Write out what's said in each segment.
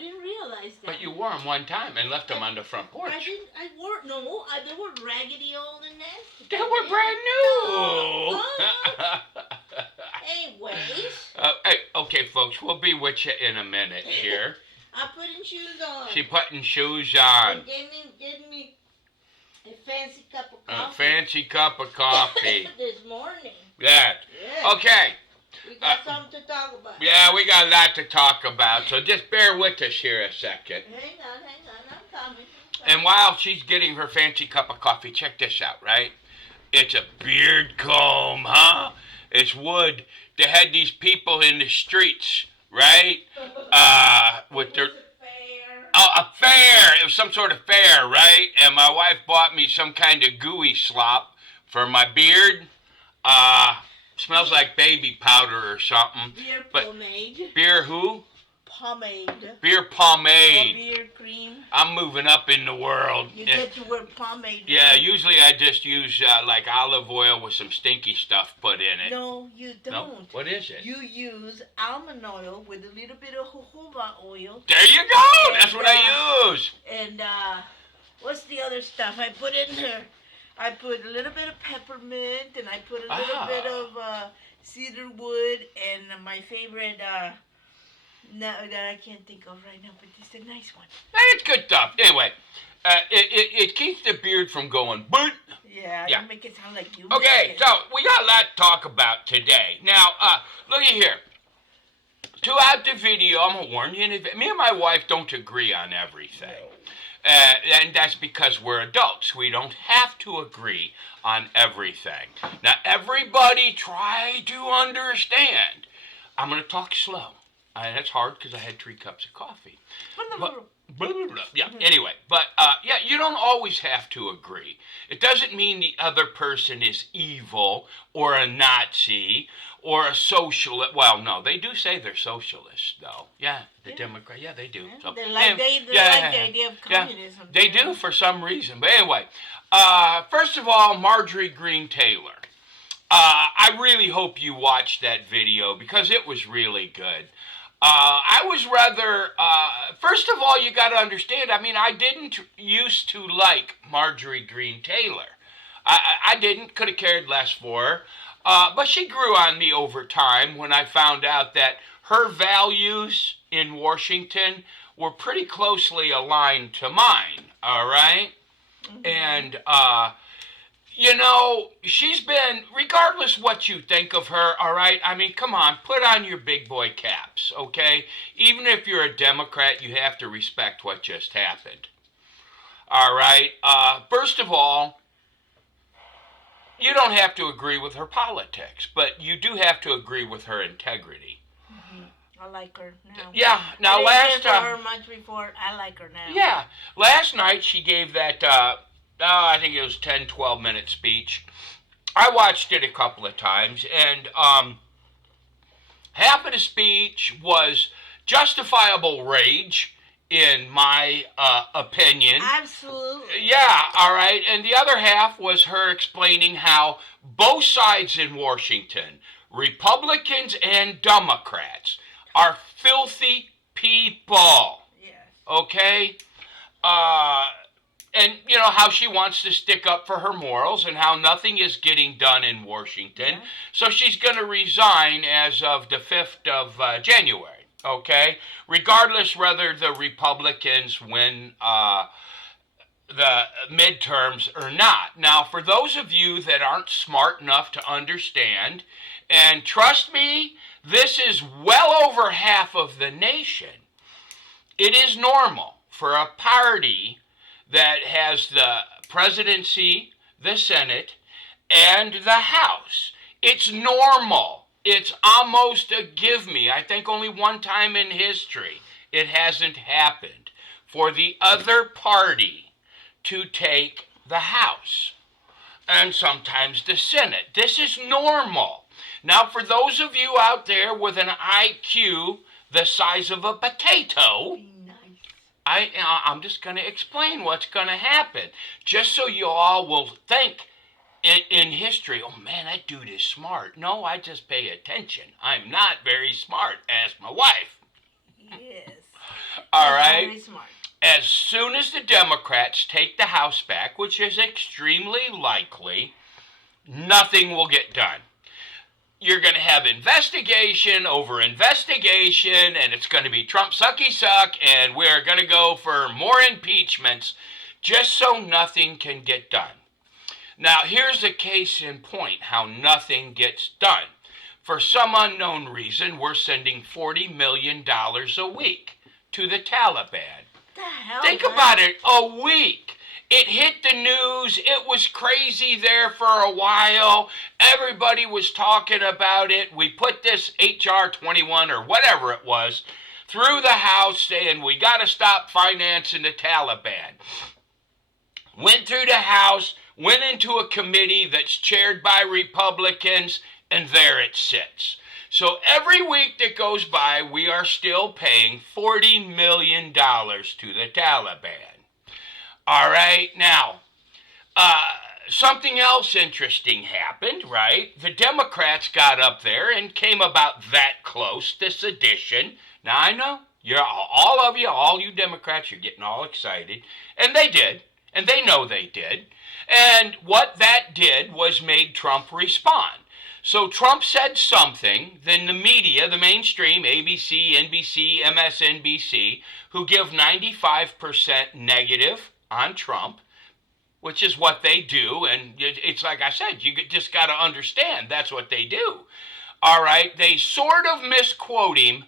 didn't realize that. But you wore them one time and left them on the front porch. They were raggedy old and nasty. They were brand new. Anyways. Hey, okay, folks, we'll be with you in a minute here. I'm putting shoes on. She putting shoes on. And gave me a fancy cup of coffee. A fancy cup of coffee. This morning. Yeah. Yeah. Okay. We got something to talk about. Yeah, we got a lot to talk about, so just bear with us here a second. Hang on, I'm coming. And while she's getting her fancy cup of coffee, check this out, right? It's a beard comb, huh? It's wood. They had these people in the streets, right? With their... Oh, a fair. It was some sort of fair, right? And my wife bought me some kind of gooey slop for my beard. Smells like baby powder or something. Beer pomade. Beer who? Pomade. Beer pomade. Or beer cream. I'm moving up in the world. You get to wear pomade. Yeah, usually I just use like olive oil with some stinky stuff put in it. No, you don't. No? What is it? You use almond oil with a little bit of jojoba oil. There you go. That's what I use. And what's the other stuff I put in there? I put a little bit of peppermint, and I put a little bit of cedar wood, and my favorite, that I can't think of right now, but it's a nice one. It's good stuff. Anyway, it keeps the beard from going boot. Yeah, you make it sound like you. Okay, so we got a lot to talk about today. Now, look at here. Throughout the video, I'm going to warn you, me and my wife don't agree on everything. No. And that's because we're adults. We don't have to agree on everything. Now, everybody try to understand. I'm going to talk slow. And that's hard because I had 3 cups of coffee. Yeah, anyway. But, you don't always have to agree. It doesn't mean the other person is evil or a Nazi or a socialist. Well, no, they do say they're socialists, though. Yeah, the Democrat. Yeah, they do. Yeah, so, they like the idea of communism. Yeah, they do for some reason. But anyway, first of all, Marjorie Green Taylor. I really hope you watched that video because it was really good. I was rather, first of all, you got to understand, I mean, I didn't used to like Marjorie Green Taylor. I didn't, could have cared less for her. But she grew on me over time when I found out that her values in Washington were pretty closely aligned to mine, all right? Mm-hmm. And, she's been, regardless what you think of her, all right? I mean, come on, put on your big boy caps, okay? Even if you're a Democrat, you have to respect what just happened. All right? First of all, you don't have to agree with her politics, but you do have to agree with her integrity. Mm-hmm. I like her now. Yeah. Now, last time... her much before. I like her now. Yeah. Last night, she gave that, I think it was 10, 12-minute speech. I watched it a couple of times, and half of the speech was justifiable rage, in my opinion. Absolutely. Yeah, all right. And the other half was her explaining how both sides in Washington, Republicans and Democrats, are filthy people. Yes. Okay? And, how she wants to stick up for her morals and how nothing is getting done in Washington. Yeah. So she's going to resign as of the 5th of January. Okay, regardless whether the Republicans win the midterms or not. Now, for those of you that aren't smart enough to understand, and trust me, this is well over half of the nation, it is normal for a party that has the presidency, the Senate, and the House. It's normal. It's almost a give me. I think only one time in history it hasn't happened for the other party to take the House and sometimes the Senate. This is normal. Now, for those of you out there with an IQ the size of a potato, I'm just going to explain what's going to happen, just so you all will think in history, oh man, that dude is smart. No, I just pay attention. I'm not very smart. Ask my wife. Yes. All right. okay? Very smart. As soon as the Democrats take the House back, which is extremely likely, nothing will get done. You're going to have investigation over investigation, and it's going to be Trump sucky suck, and we're going to go for more impeachments just so nothing can get done. Now, here's a case in point how nothing gets done. For some unknown reason, we're sending $40 million a week to the Taliban. The hell, Think man? about it, a week. It hit the news. It was crazy there for a while. Everybody was talking about it. We put this HR 21 or whatever it was through the House saying we got to stop financing the Taliban. Went through the House, went into a committee that's chaired by Republicans, and there it sits. So every week that goes by, we are still paying $40 million to the Taliban. All right, now, something else interesting happened, right? The Democrats got up there and came about that close to sedition. Now, I know, all you Democrats, you're getting all excited, and they did, and they know they did. And what that did was made Trump respond. So Trump said something, then the media, the mainstream, ABC, NBC, MSNBC, who give 95% negative on Trump, which is what they do, and it's like I said, you just got to understand that's what they do. All right, they sort of misquote him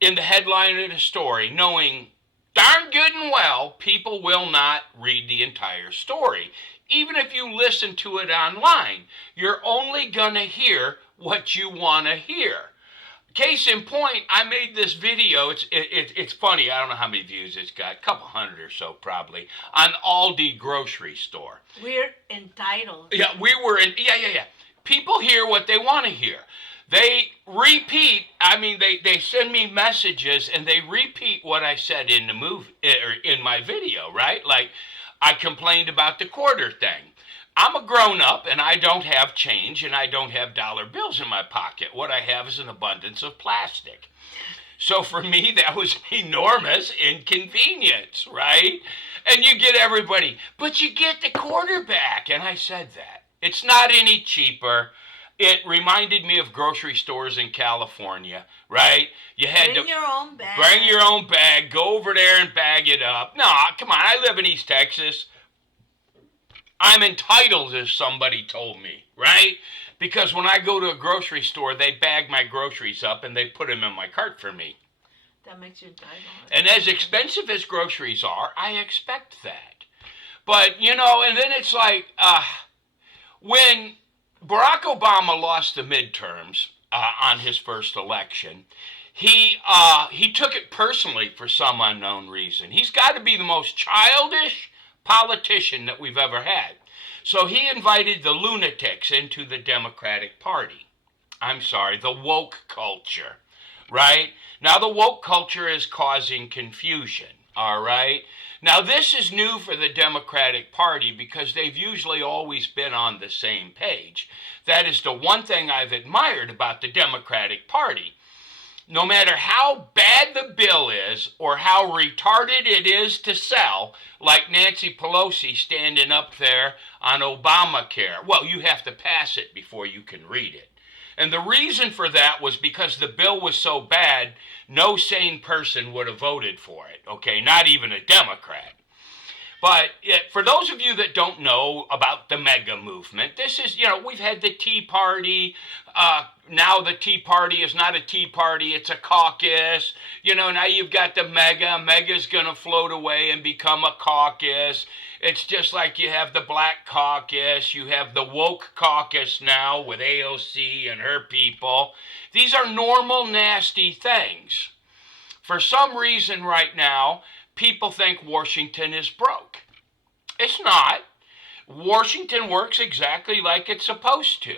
in the headline of the story, knowing darn good and well people will not read the entire story. Even if you listen to it online, you're only going to hear what you want to hear. Case in point, I made this video. It's funny. I don't know how many views it's got. A couple hundred or so probably. On Aldi grocery store. We're entitled. Yeah, we were in. Yeah. People hear what they want to hear. They repeat. I mean, they send me messages and they repeat what I said in the movie or in my video. Right? Like I complained about the quarter thing. I'm a grown-up, and I don't have change, and I don't have dollar bills in my pocket. What I have is an abundance of plastic. So for me, that was enormous inconvenience, right? And you get everybody, but you get the quarterback, and I said that. It's not any cheaper. It reminded me of grocery stores in California, right? You had Bring your own bag. Bring your own bag, go over there and bag it up. No, come on, I live in East Texas. I'm entitled, as somebody told me, right? Because when I go to a grocery store, they bag my groceries up and they put them in my cart for me. That makes you entitled. And as expensive as groceries are, I expect that. But, you know, and then it's like, when Barack Obama lost the midterms on his first election, he took it personally for some unknown reason. He's got to be the most childish politician that we've ever had. So he invited the lunatics into the Democratic Party. I'm sorry, the woke culture, right? Now the woke culture is causing confusion, all right? Now this is new for the Democratic Party because they've usually always been on the same page. That is the one thing I've admired about the Democratic Party. No matter how bad the bill is or how retarded it is to sell, like Nancy Pelosi standing up there on Obamacare, well, you have to pass it before you can read it. And the reason for that was because the bill was so bad, no sane person would have voted for it, okay? Not even a Democrat. But for those of you that don't know about the MAGA movement, this is, you know, we've had the Tea Party. Now the Tea Party is not a Tea Party, it's a caucus. You know, now you've got the MAGA. MAGA's going to float away and become a caucus. It's just like you have the Black Caucus. You have the Woke Caucus now with AOC and her people. These are normal, nasty things. For some reason right now, people think Washington is broke. It's not. Washington works exactly like it's supposed to.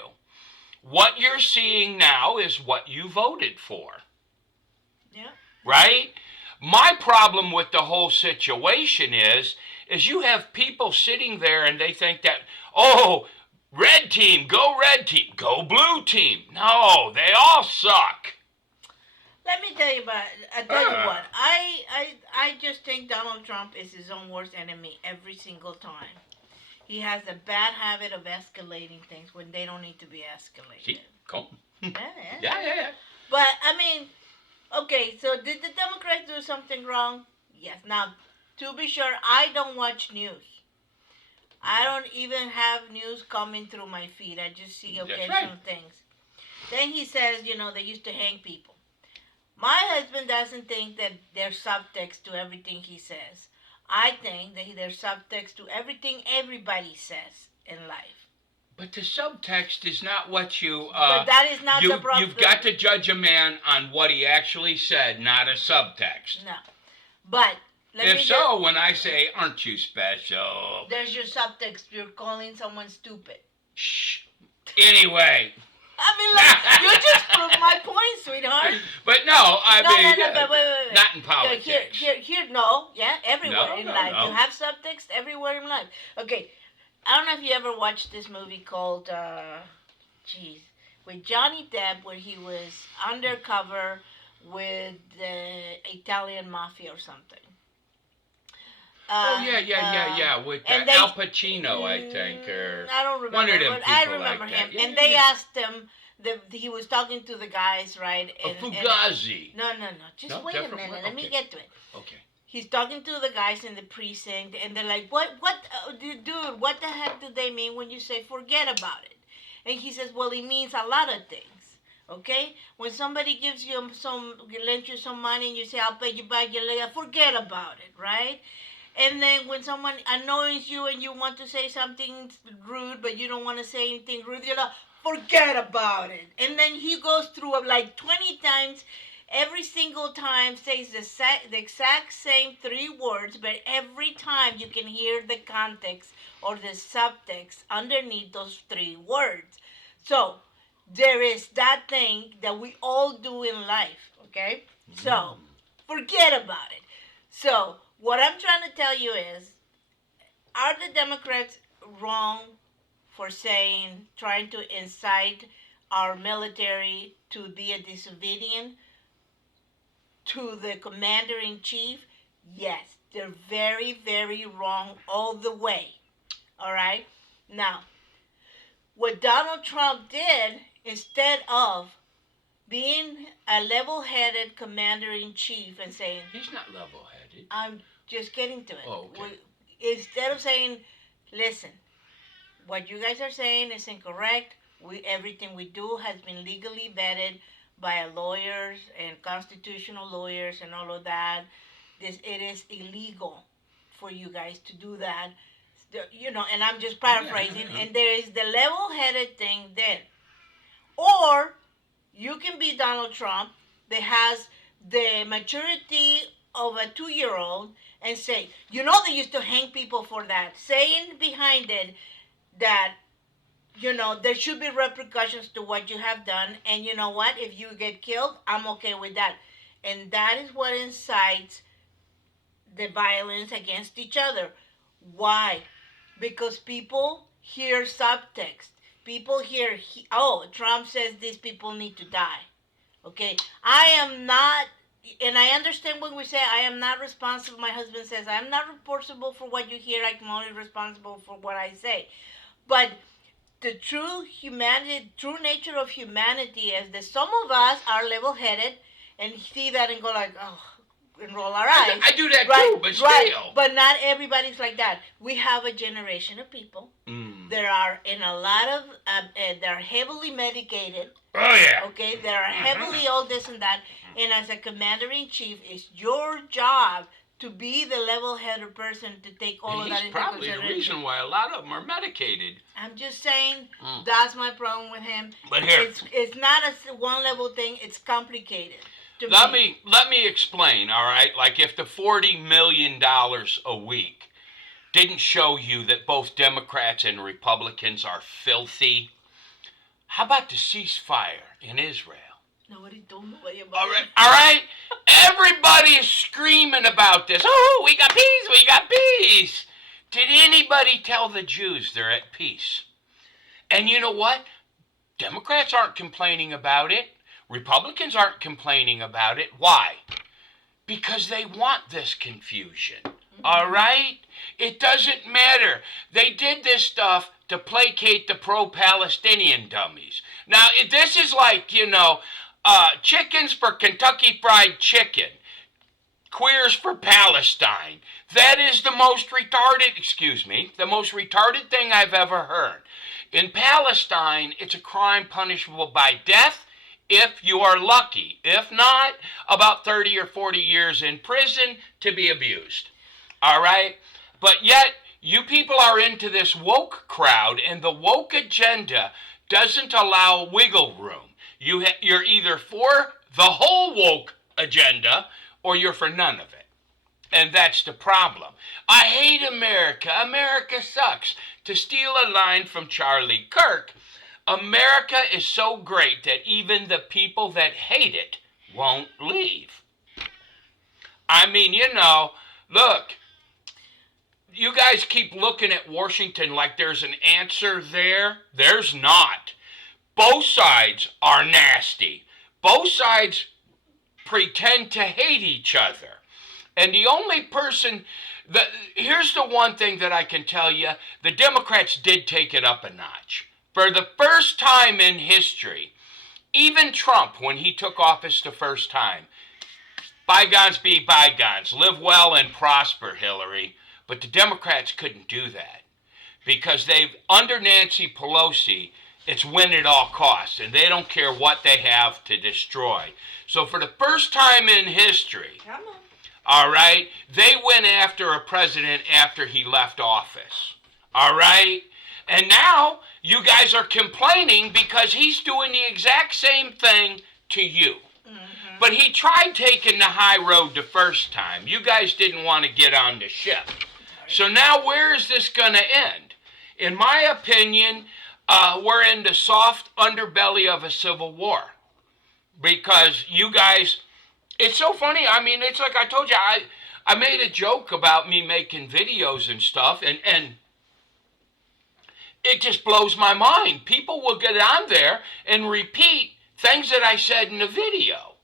What you're seeing now is what you voted for. Yeah. Right? My problem with the whole situation is you have people sitting there and they think that, oh, red team, go blue team. No, they all suck. Let me tell you about. I tell you what. I just think Donald Trump is his own worst enemy every single time. He has a bad habit of escalating things when they don't need to be escalated. See, cool. Yeah. Yeah. But I mean, okay. So did the Democrats do something wrong? Yes. Now, to be sure, I don't watch news. I don't even have news coming through my feed. I just see occasional things. Then he says, they used to hang people. My husband doesn't think that there's subtext to everything he says. I think that there's subtext to everything everybody says in life. But the subtext is not what you... but that is not the problem. You've got to judge a man on what he actually said, not a subtext. No. But... when I say, aren't you special? There's your subtext. You're calling someone stupid. Shh. Anyway... I mean, you just proved my point, sweetheart. But no, but wait. Not in politics. Everywhere in life. No. You have subtext everywhere in life. Okay, I don't know if you ever watched this movie called, with Johnny Depp, where he was undercover with the Italian mafia or something. With Al Pacino, I think, or I don't remember. One of them I remember like him, that. And they asked him. He was talking to the guys, right? Fugazi. No. Just wait a minute. Let me get to it. Okay. He's talking to the guys in the precinct, and they're like, "What, dude? What the heck do they mean when you say forget about it?" And he says, "Well, it means a lot of things." Okay? When somebody lends you some money, and you say, "I'll pay you back," you're like, "Forget about it," right? And then when someone annoys you and you want to say something rude, but you don't want to say anything rude, you're like, forget about it. And then he goes through like 20 times, every single time says the exact same 3 words, but every time you can hear the context or the subtext underneath those 3 words. So there is that thing that we all do in life, okay? So forget about it. So what I'm trying to tell you is, are the Democrats wrong for trying to incite our military to be a disobedient to the commander-in-chief? Yes, they're very, very wrong all the way. All right? Now, what Donald Trump did, instead of being a level-headed commander-in-chief and saying... He's not level-headed. I'm just getting to it. Oh, okay. Instead of saying, listen, what you guys are saying is incorrect. Everything we do has been legally vetted by lawyers and constitutional lawyers and all of that. It is illegal for you guys to do that. And I'm just paraphrasing. And there is the level-headed thing then. Or you can be Donald Trump that has the maturity of a 2-year-old and say, they used to hang people for that. Saying behind it that, there should be repercussions to what you have done. And you know what? If you get killed, I'm okay with that. And that is what incites the violence against each other. Why? Because people hear subtext. People hear, Trump says these people need to die. Okay? I am not... And I understand when we say I am not responsible. My husband says I am not responsible for what you hear. I'm only responsible for what I say. But the true nature of humanity is that some of us are level-headed and see that and go like, and roll our eyes. I do that too, but still. But not everybody's like that. We have a generation of people. There are in a lot of, they're heavily medicated. Oh, yeah. Okay, they are heavily all this and that. And as a commander-in-chief, it's your job to be the level-headed person to take all of that into consideration. He's probably the reason why a lot of them are medicated. I'm just saying, that's my problem with him. But here, it's not a one-level thing. It's complicated. Let me explain, all right? Like if the $40 million a week didn't show you that both Democrats and Republicans are filthy, how about the ceasefire in Israel? Nobody told nobody about it. All right? Everybody is screaming about this. Oh, we got peace, we got peace. Did anybody tell the Jews they're at peace? And you know what? Democrats aren't complaining about it. Republicans aren't complaining about it. Why? Because they want this confusion. All right? It doesn't matter. They did this stuff to placate the pro-Palestinian dummies. Now, this is like, chickens for Kentucky Fried Chicken. Queers for Palestine. That is the most retarded thing I've ever heard. In Palestine, it's a crime punishable by death if you are lucky. If not, about 30 or 40 years in prison to be abused. All right? But yet, you people are into this woke crowd, and the woke agenda doesn't allow wiggle room. You're either for the whole woke agenda, or you're for none of it. And that's the problem. I hate America. America sucks. To steal a line from Charlie Kirk, America is so great that even the people that hate it won't leave. I mean, look, you guys keep looking at Washington like there's an answer there. There's not. Both sides are nasty. Both sides pretend to hate each other. And the only person, here's the one thing that I can tell you, the Democrats did take it up a notch. For the first time in history, even Trump, when he took office the first time, bygones be bygones, live well and prosper, Hillary. But the Democrats couldn't do that because under Nancy Pelosi, it's win at all costs, and they don't care what they have to destroy. So for the first time in history, all right, they went after a president after he left office. All right? And now you guys are complaining because he's doing the exact same thing to you. Mm-hmm. But he tried taking the high road the first time. You guys didn't want to get on the ship. So now where is this going to end? In my opinion, we're in the soft underbelly of a civil war. Because you guys, it's so funny. I mean, it's like I told you, I made a joke about me making videos and stuff, and it just blows my mind. People will get on there and repeat things that I said in the video.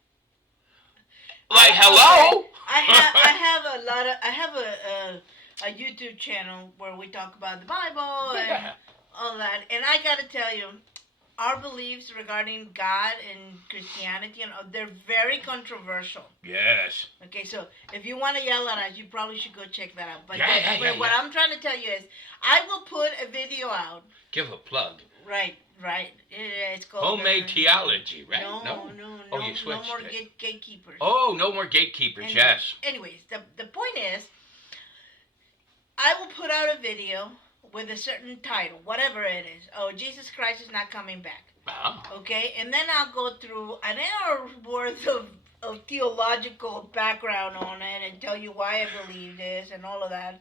Like, hello? I have a YouTube channel where we talk about the Bible and all that. And I got to tell you, our beliefs regarding God and Christianity, they're very controversial. Yes. Okay, so if you want to yell at us, you probably should go check that out. But what I'm trying to tell you is, I will put a video out. Give a plug. Right. It's called Homemade Theology, right? No. Oh, you switched. No more gatekeepers. Oh, no more gatekeepers, yes. Anyways, the point is, I will put out a video with a certain title, whatever it is. Oh, Jesus Christ is not coming back. Okay? And then I'll go through an hour's worth of theological background on it and tell you why I believe this and all of that.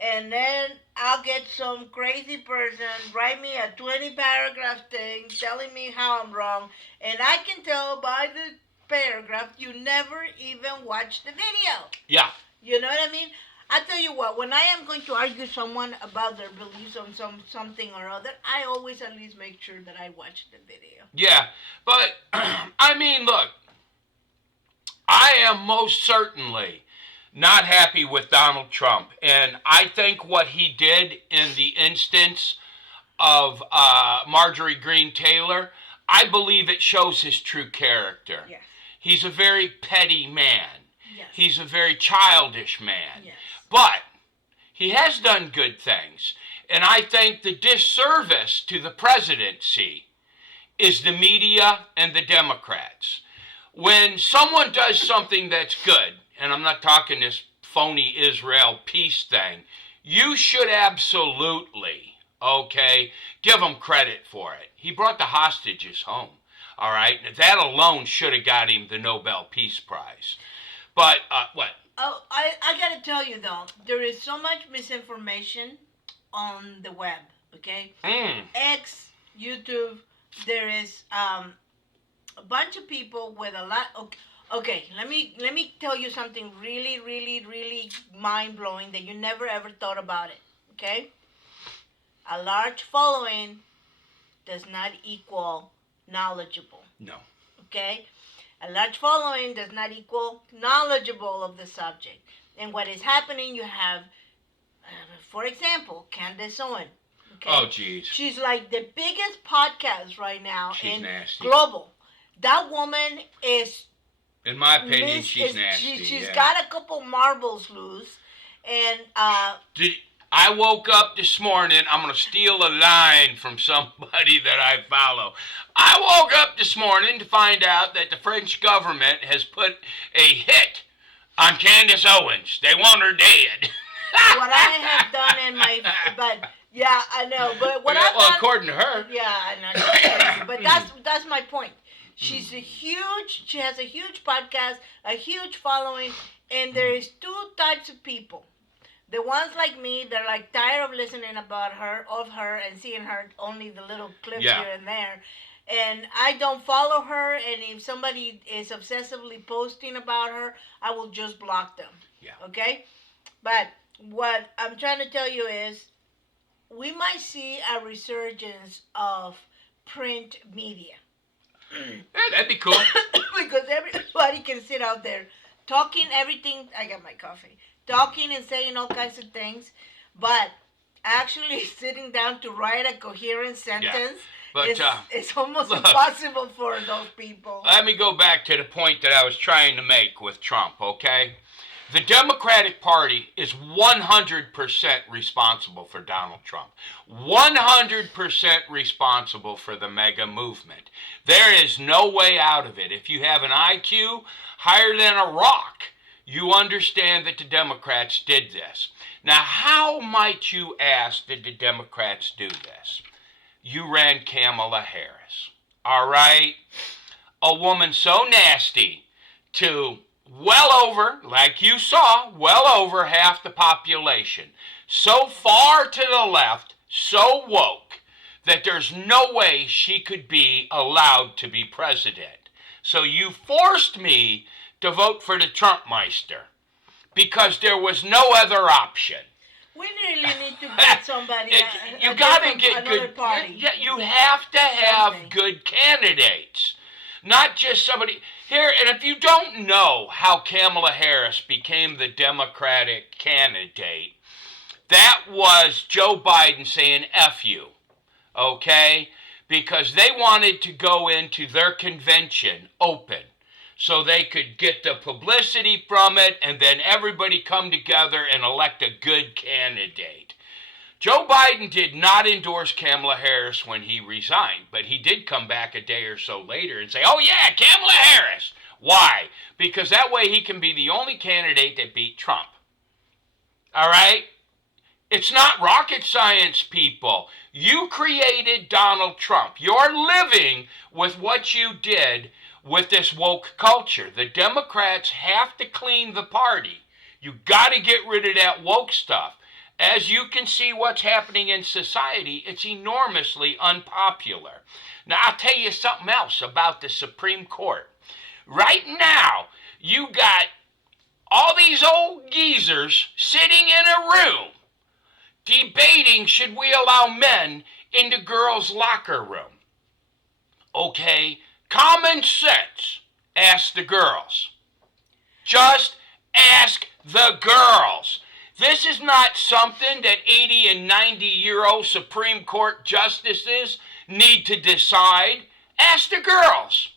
And then I'll get some crazy person write me a 20-paragraph thing telling me how I'm wrong. And I can tell by the paragraph you never even watched the video. Yeah. You know what I mean? I tell you what, when I am going to argue someone about their beliefs on something or other, I always at least make sure that I watch the video. Yeah, but, I mean, look, I am most certainly not happy with Donald Trump. And I think what he did in the instance of Marjorie Green Taylor, I believe it shows his true character. Yes. He's a very petty man. Yes. He's a very childish man. Yes. But he has done good things. And I think the disservice to the presidency is the media and the Democrats. When someone does something that's good, and I'm not talking this phony Israel peace thing, you should absolutely, give him credit for it. He brought the hostages home, all right? That alone should have got him the Nobel Peace Prize. But, what? Oh, I gotta tell you though, there is so much misinformation on the web, okay? X, YouTube, there is a bunch of people with a lot. Okay, let me tell you something really, really, really mind-blowing that you never ever thought about it, okay? A large following does not equal knowledgeable. No. Okay? A large following does not equal knowledgeable of the subject. And what is happening, you have, for example, Candace Owen. Okay? Oh, jeez. She's like the biggest podcast right now She's in nasty. global. That woman is... In my opinion, she's nasty. She's got a couple marbles loose. And... I woke up this morning, I'm going to steal a line from somebody that I follow. I woke up this morning to find out that the French government has put a hit on Candace Owens. They want her dead. What I have done in my... But, yeah, I know. But what I've done... according to her. Yeah, I know. But that's my point. She has a huge podcast, a huge following, and there is two types of people. The ones like me, they're like tired of listening about her, and seeing her only the little clips here and there. And I don't follow her, and if somebody is obsessively posting about her, I will just block them. Yeah. Okay? But what I'm trying to tell you is, we might see a resurgence of print media. Yeah, that'd be cool. Because everybody can sit out there talking everything. I got my coffee. Talking and saying all kinds of things, but actually sitting down to write a coherent sentence it's almost impossible for those people. Let me go back to the point that I was trying to make with Trump, okay? The Democratic Party is 100% responsible for Donald Trump. 100% responsible for the MAGA movement. There is no way out of it. If you have an IQ higher than a rock, you understand that the Democrats did this. Now, how might you ask did the Democrats do this? You ran Kamala Harris, all right? A woman so nasty to well over, like you saw, well over half the population. So far to the left, so woke, that there's no way she could be allowed to be president. So you forced me to vote for the Trumpmeister because there was no other option. We really need to get somebody. You got to get good. Party. You have to have good candidates, not just somebody here. And if you don't know how Kamala Harris became the Democratic candidate, that was Joe Biden saying "F you," okay? Because they wanted to go into their convention open, so they could get the publicity from it and then everybody come together and elect a good candidate. Joe Biden did not endorse Kamala Harris when he resigned, but he did come back a day or so later and say, oh yeah, Kamala Harris. Why? Because that way he can be the only candidate that beat Trump. All right? It's not rocket science, people. You created Donald Trump. You're living with what you did with this woke culture. The Democrats have to clean the party. You got to get rid of that woke stuff. As you can see what's happening in society, it's enormously unpopular. Now, I'll tell you something else about the Supreme Court. Right now, you got all these old geezers sitting in a room debating, should we allow men into girls' locker room? Okay, common sense. Ask the girls. Just ask the girls. This is not something that 80 and 90-year-old Supreme Court justices need to decide. Ask the girls.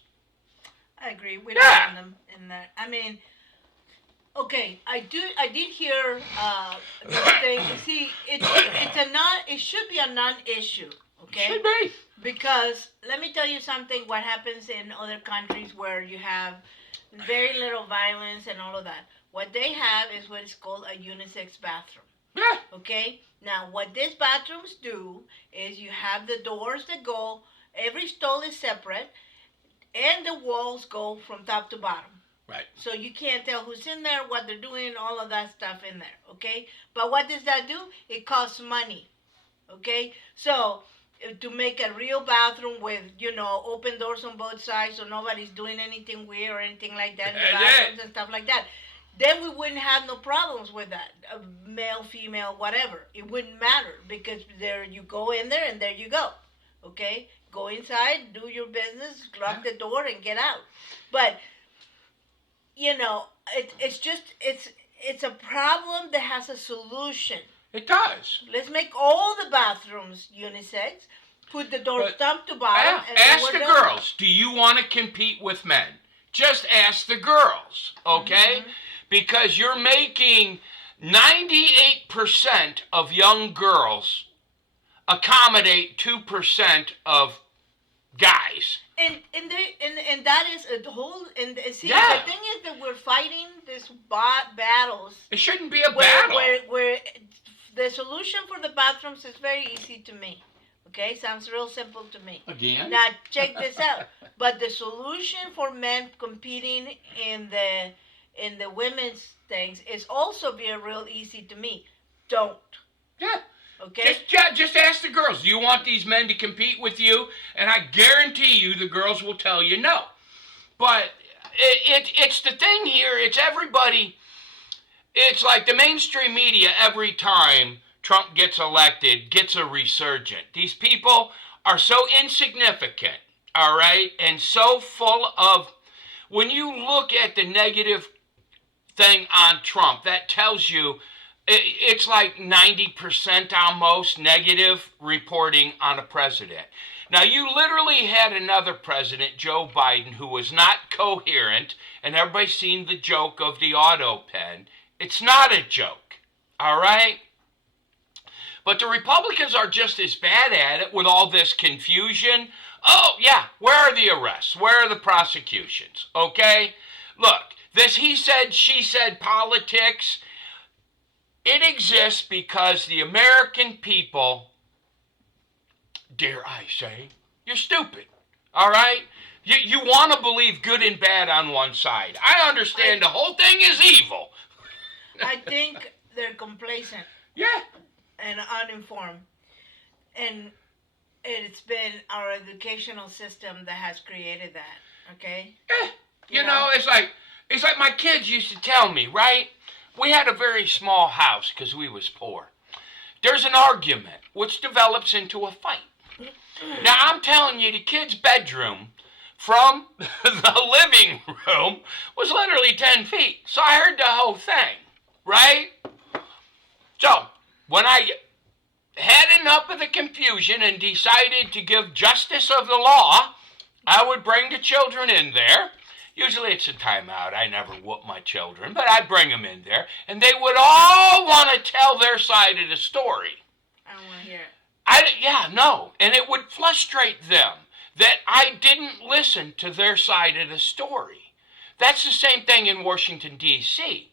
I agree. We don't want them in that. I mean, okay, I did hear this thing. See, it should be a non-issue. Okay. Should be. Because let me tell you something. What happens in other countries where you have very little violence and all of that. What they have is what is called a unisex bathroom. Yeah. Okay? Now, what these bathrooms do is you have the doors that go, every stall is separate, and the walls go from top to bottom. Right. So you can't tell who's in there, what they're doing, all of that stuff in there. Okay? But what does that do? It costs money. Okay? So to make a real bathroom with, open doors on both sides so nobody's doing anything weird or anything like that in the bathrooms and stuff like that. Then we wouldn't have no problems with that, male, female, whatever. It wouldn't matter because there you go in there and there you go, okay? Go inside, do your business, lock the door, and get out. But it's a problem that has a solution. It does. Let's make all the bathrooms unisex. Put the doors top to bottom. And ask the girls. Do you want to compete with men? Just ask the girls, okay? Because you're making 98% of young girls accommodate 2% of guys. And that is a whole. And see, the thing is that we're fighting these battles. It shouldn't be a battle. Where the solution for the bathrooms is very easy to me. Okay, sounds real simple to me. Again? Now check this out. But the solution for men competing in the women's things is also very real easy to me. Don't. Yeah. Okay. Just ask the girls. Do you want these men to compete with you? And I guarantee you, the girls will tell you no. But it's the thing here. It's everybody. It's like the mainstream media every time Trump gets elected, gets a resurgent. These people are so insignificant, all right, and so full of, when you look at the negative thing on Trump, that tells you it's like 90% almost negative reporting on a president. Now, you literally had another president, Joe Biden, who was not coherent, and everybody's seen the joke of the auto pen. It's not a joke, all right? But the Republicans are just as bad at it with all this confusion. Oh, yeah, where are the arrests? Where are the prosecutions? Okay? Look, this he said, she said politics, it exists because the American people, dare I say, you're stupid. All right? You want to believe good and bad on one side. I understand the whole thing is evil. I think they're complacent. Yeah. And uninformed. And it's been our educational system that has created that. Okay? Yeah. You know, it's like my kids used to tell me, right? We had a very small house because we was poor. There's an argument which develops into a fight. Now, I'm telling you, the kid's bedroom from the living room was literally 10 feet. So I heard the whole thing, right? So, when I had enough of the confusion and decided to give justice of the law, I would bring the children in there. Usually it's a timeout. I never whoop my children, but I'd bring them in there, and they would all want to tell their side of the story. I don't want to hear it. And it would frustrate them that I didn't listen to their side of the story. That's the same thing in Washington, D.C.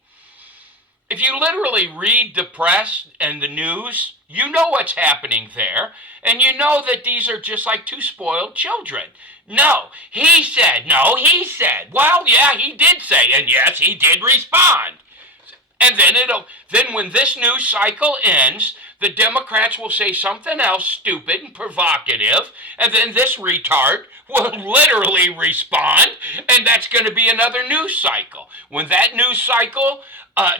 If you literally read the press and the news, you know what's happening there, and you know that these are just like two spoiled children. No, he said. No, he said. Well, yeah, he did say, and yes, he did respond. And then when this news cycle ends, the Democrats will say something else stupid and provocative, and then this retard will literally respond, and that's going to be another news cycle. When that news cycle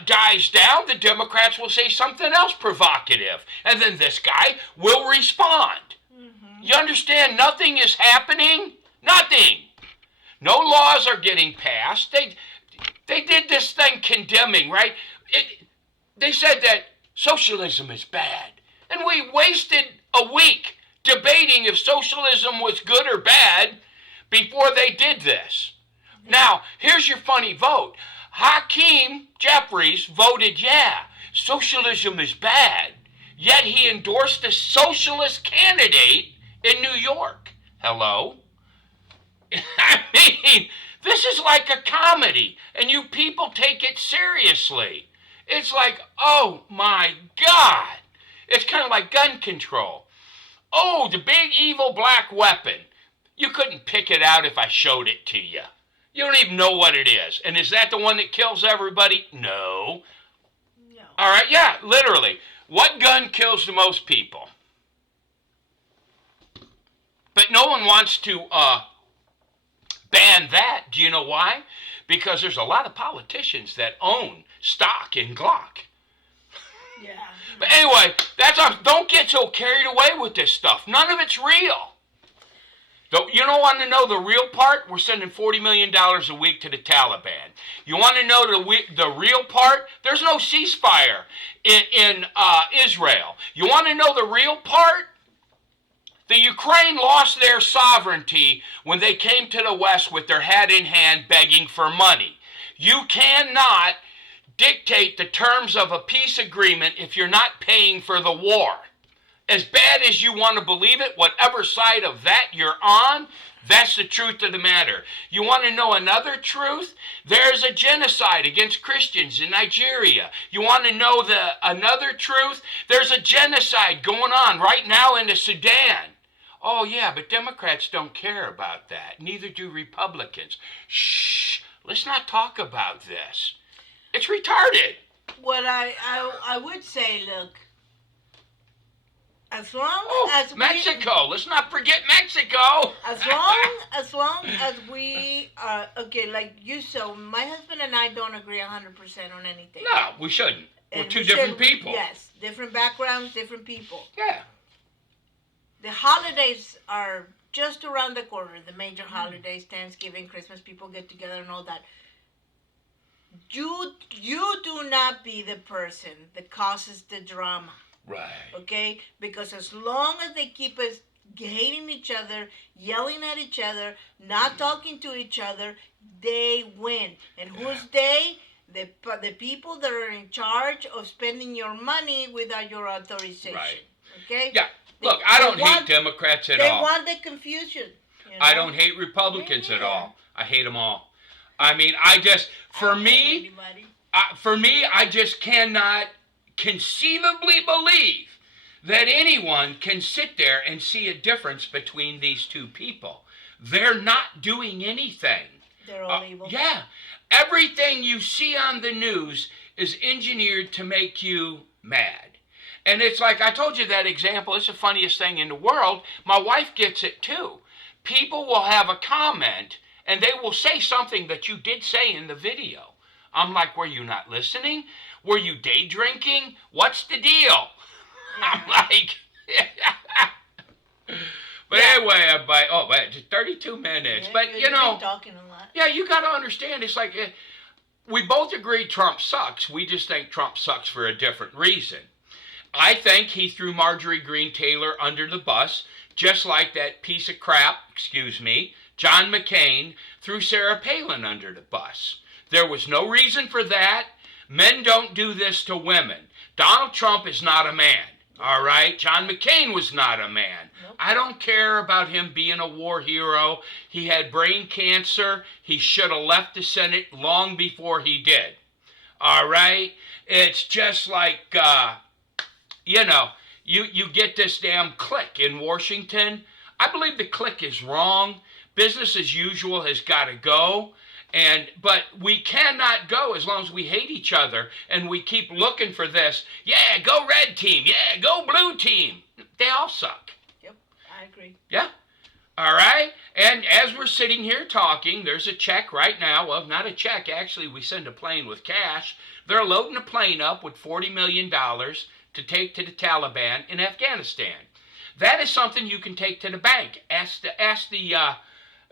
dies down, the Democrats will say something else provocative, and then this guy will respond. Mm-hmm. You understand? Nothing is happening. Nothing. No laws are getting passed. They did this thing condemning, right? They said that socialism is bad. And we wasted a week debating if socialism was good or bad before they did this. Now, here's your funny vote. Hakeem Jeffries voted yeah, socialism is bad. Yet he endorsed a socialist candidate in New York. Hello? I mean, this is like a comedy, and you people take it seriously. It's like, oh my God. It's kind of like gun control. Oh, the big evil black weapon. You couldn't pick it out if I showed it to you. You don't even know what it is. And is that the one that kills everybody? No. No. All right, yeah, literally. What gun kills the most people? But no one wants to ban that. Do you know why? Because there's a lot of politicians that own stock in Glock. Yeah. But anyway, don't get so carried away with this stuff. None of it's real. You don't want to know the real part? We're sending $40 million a week to the Taliban. You want to know the real part? There's no ceasefire in Israel. You want to know the real part? The Ukraine lost their sovereignty when they came to the West with their hat in hand begging for money. You cannot dictate the terms of a peace agreement if you're not paying for the war. As bad as you want to believe it, whatever side of that you're on, that's the truth of the matter. You want to know another truth? There's a genocide against Christians in Nigeria. You want to know another truth? There's a genocide going on right now in the Sudan. Oh yeah, but Democrats don't care about that. Neither do Republicans. Shh, let's not talk about this. It's retarded. What I would say, look, as long as Mexico. Let's not forget Mexico. As long as we are okay, like you said, my husband and I don't agree 100% on anything. No, we shouldn't. We're two different people. Yes, different backgrounds, different people. Yeah. The holidays are just around the corner. The major holidays, Thanksgiving, Christmas, people get together and all that. You do not be the person that causes the drama. Right. Okay? Because as long as they keep us hating each other, yelling at each other, not talking to each other, they win. And who's they? The people that are in charge of spending your money without your authorization. Right. Okay? Yeah. Look, I don't hate Democrats at all. They want the confusion. You know? I don't hate Republicans at all. I hate them all. I mean, for me, I just cannot conceivably believe that anyone can sit there and see a difference between these two people. They're not doing anything. They're all evil. Yeah. Everything you see on the news is engineered to make you mad. And it's like, I told you that example, it's the funniest thing in the world. My wife gets it too. People will have a comment and they will say something that you did say in the video. I'm like, were you not listening? Were you day drinking? What's the deal? Yeah. I'm like, but anyway, everybody, just 32 minutes. Yeah, but you know, talking a lot. Yeah, you got to understand, it's like, we both agree Trump sucks. We just think Trump sucks for a different reason. I think he threw Marjorie Green Taylor under the bus, just like that piece of crap, John McCain threw Sarah Palin under the bus. There was no reason for that. Men don't do this to women. Donald Trump is not a man, all right? John McCain was not a man. Nope. I don't care about him being a war hero. He had brain cancer. He should have left the Senate long before he did, all right? It's just like, you get this damn clique in Washington. I believe the clique is wrong. Business as usual has got to go. But we cannot go as long as we hate each other and we keep looking for this. Yeah, go red team. Yeah, go blue team. They all suck. Yep, I agree. Yeah. All right. And as we're sitting here talking, there's a check right now. Well, not a check. Actually, we send a plane with cash. They're loading a plane up with $40 million to take to the Taliban in Afghanistan. That is something you can take to the bank. Ask the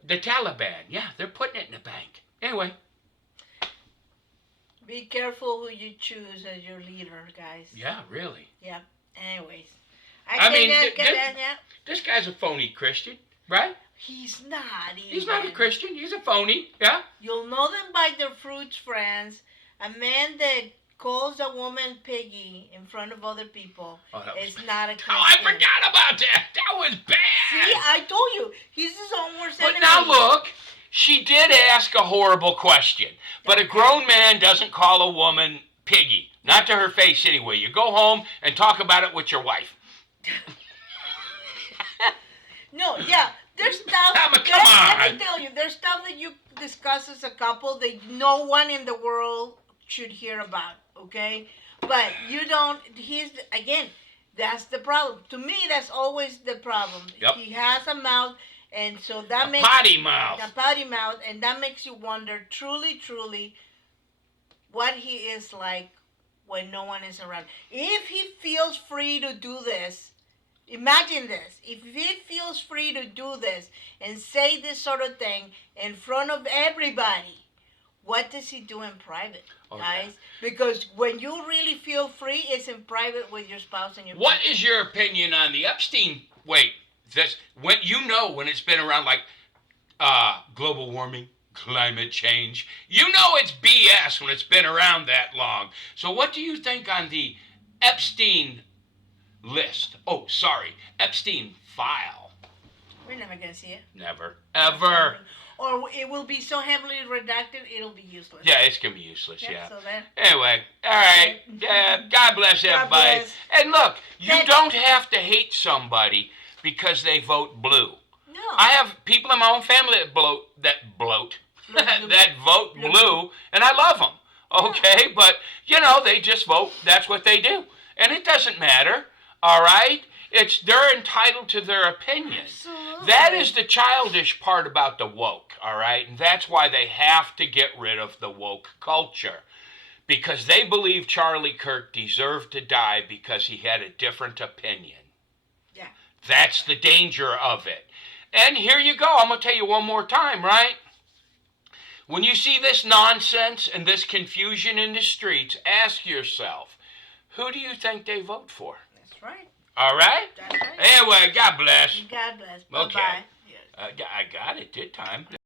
Taliban. Yeah, they're putting it in the bank. Anyway. Be careful who you choose as your leader, guys. Yeah, really. Yeah. Anyways. This guy's a phony Christian, right? He's not even. He's not a Christian. He's a phony. Yeah. You'll know them by their fruits, friends. A man that calls a woman piggy in front of other people is not a Christian. Oh, I forgot about that. That was bad. See, I told you. He's his own worst enemy. But now look, she did ask a horrible question. But a grown man doesn't call a woman piggy. Not to her face anyway. You go home and talk about it with your wife. No, yeah. There's stuff. Come on. Let me tell you, there's stuff that you discuss as a couple that no one in the world should hear about, okay? But you don't, that's the problem. To me, that's always the problem. Yep. He has a mouth, and so that makes... potty mouth. A potty mouth, and that makes you wonder, truly, what he is like when no one is around. If he feels free to do this, Imagine this. If he feels free to do this and say this sort of thing in front of everybody, what does he do in private, guys? Yeah. Because when you really feel free, it's in private with your spouse and your What people. is your opinion on the Epstein? Wait, that's when when it's been around, like global warming, climate change. You know it's BS when it's been around that long. So what do you think on the Epstein list? Oh, sorry, Epstein file. We're never gonna see it. Never, ever. Or it will be so heavily redacted, it'll be useless. Yeah, it's going to be useless, yeah. So then, anyway, all right. Yeah, God bless everybody. Bless. And look, you don't have to hate somebody because they vote blue. No. I have people in my own family that that vote blue, and I love them. Okay, yeah. But, they just vote. That's what they do. And it doesn't matter, all right? They're entitled to their opinion. Absolutely. That is the childish part about the woke, all right? And that's why they have to get rid of the woke culture. Because they believe Charlie Kirk deserved to die because he had a different opinion. Yeah. That's the danger of it. And here you go. I'm going to tell you one more time, right? When you see this nonsense and this confusion in the streets, ask yourself, who do you think they vote for? That's right. All right? That's right. Anyway, God bless. God bless. Okay. Bye-bye. Yes. I got it, did time.